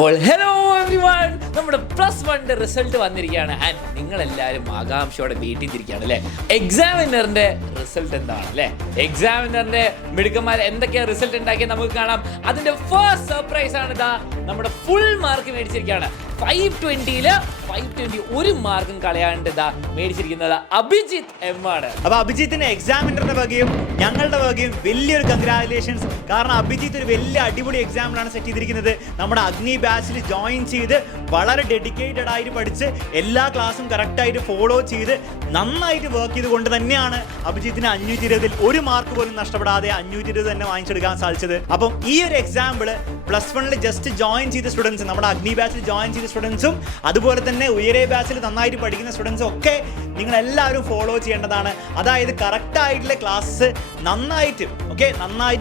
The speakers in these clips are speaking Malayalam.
ഹലോ എവ്രിവൺ, നമ്മുടെ +1 റിസൾട്ട് വന്നിരിക്കുകയാണ്. ആൻഡ് നിങ്ങളെല്ലാവരും ആകാംക്ഷയോടെ വെയിറ്റ് ചെയ്തിരിക്കുകയാണ് അല്ലേ? എക്സാമിനറിന്റെ റിസൾട്ട് എന്താണ് അല്ലേ? എക്സാമിനറിന്റെ മിടുക്കന്മാർ എന്തൊക്കെയാണ് റിസൾട്ട് ഉണ്ടാക്കിയത് നമുക്ക് കാണാം. അതിന്റെ ഫസ്റ്റ് സർപ്രൈസ് ആണ് ഇതാ, നമ്മുടെ ഫുൾ മാർക്ക് മേടിച്ചിരിക്കുകയാണ്. 520-ല് 520 ഒരു മാർക്കും കളയാണ്ട് ഇതാ മേടിച്ചിരിക്കുന്നത് അഭിജിത്ത് എം ആണ്. അപ്പൊ അഭിജിത്തിന് എക്സാമിനറുടെ വകയും ഞങ്ങളുടെ വകയും വലിയൊരു കൺഗ്രാജുലേഷൻസ്. കാരണം അഭിജിത്ത് ഒരു വലിയ അടിപൊളി എക്സാമിനാണ് സെറ്റ് ചെയ്തിരിക്കുന്നത്. നമ്മുടെ അഗ്നി ബാച്ചിൽ ജോയിൻ ചെയ്ത് വളരെ ഡെഡിക്കേറ്റഡ് ആയിട്ട് പഠിച്ച് എല്ലാ ക്ലാസ്സും കറക്റ്റായിട്ട് ഫോളോ ചെയ്ത് നന്നായിട്ട് വർക്ക് ചെയ്തുകൊണ്ട് തന്നെയാണ് അഭിജിത്തിന് 520-ൽ ഒരു മാർക്ക് പോലും നഷ്ടപ്പെടാതെ 520 തന്നെ വാങ്ങിച്ചെടുക്കാൻ സാധിച്ചത്. അപ്പം ഈ ഒരു എക്സാമ്പിള് +1-ൽ ജസ്റ്റ് ജോയിൻ ചെയ്ത സ്റ്റുഡൻസ്, നമ്മുടെ അഗ്നി ബാച്ചിൽ ജോയിൻ ചെയ്ത സ്റ്റുഡൻസും അതുപോലെ തന്നെ ഉയരെ ബാച്ചിൽ നന്നായിട്ട് പഠിക്കുന്ന സ്റ്റുഡൻസും ഒക്കെ നിങ്ങളെല്ലാവരും ഫോളോ ചെയ്യേണ്ടതാണ്. അതായത് കറക്റ്റ് ആയിട്ടുള്ള ക്ലാസ്സസ് നന്നായിട്ട്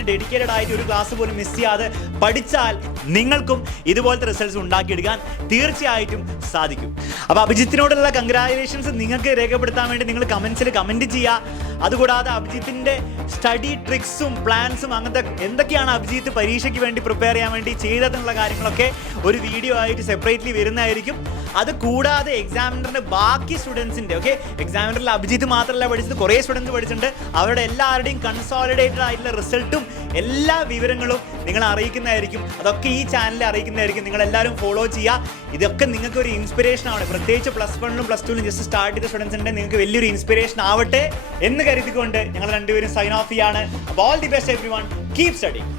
ഡെഡിക്കേറ്റഡ് ആയിട്ട് ഒരു ക്ലാസ് പോലും മിസ് ചെയ്യാതെ പഠിച്ചാൽ നിങ്ങൾക്കും ഇതുപോലത്തെ റിസൾട്ട്സ് ഉണ്ടാക്കിയെടുക്കാൻ തീർച്ചയായിട്ടും സാധിക്കും. അപ്പോൾ അഭിജിത്തിനോടുള്ള കൺഗ്രാജുലേഷൻസ് നിങ്ങൾക്ക് രേഖപ്പെടുത്താൻ വേണ്ടി നിങ്ങൾ കമൻസിൽ കമൻറ്റ് ചെയ്യുക. അതുകൂടാതെ അഭിജിത്തിൻ്റെ സ്റ്റഡി ട്രിക്സും പ്ലാൻസും അങ്ങനത്തെ എന്തൊക്കെയാണ് അഭിജിത്ത് പരീക്ഷയ്ക്ക് വേണ്ടി പ്രിപ്പയർ ചെയ്യാൻ വേണ്ടി ചെയ്തതെന്നുള്ള കാര്യങ്ങളൊക്കെ ഒരു വീഡിയോ ആയിട്ട് സെപ്പറേറ്റ്ലി വരുന്നതായിരിക്കും. അത് കൂടാതെ എക്സാമിനറിൻ്റെ ബാക്കി സ്റ്റുഡൻസിൻ്റെ എക്സാമിനറിൽ അഭിജിത്ത് മാത്രമല്ല പഠിച്ചത്, കുറേ സ്റ്റുഡൻസ് പഠിച്ചിട്ടുണ്ട്. അവരുടെ എല്ലാവരുടെയും കൺസോളിഡേറ്റഡ് ആയിട്ടുള്ള റിസൾട്ടും എല്ലാ വിവരങ്ങളും നിങ്ങളെ അറിയിക്കുന്നതായിരിക്കും. അതൊക്കെ ഈ ചാനലിൽ അറിയിക്കുന്നതായിരിക്കും. നിങ്ങളെല്ലാവരും ഫോളോ ചെയ്യുക. ഇതൊക്കെ നിങ്ങൾക്ക് ഒരു ഇൻസ്പിറേഷൻ ആവണം. പ്രത്യേകിച്ച് +1-ലും +2-ലും ജസ്റ്റ് സ്റ്റാർട്ട് ചെയ്ത സ്റ്റുഡൻസിൻ്റെ നിങ്ങൾക്ക് വലിയൊരു ഇൻസ്പിറേഷൻ ആവട്ടെ എന്ന് കരുതിക്കൊണ്ട് ഞങ്ങൾ രണ്ടുപേരും സൈൻ ഓഫ് ചെയ്യാണ്. അപ്പോൾ all the best everyone, keep studying.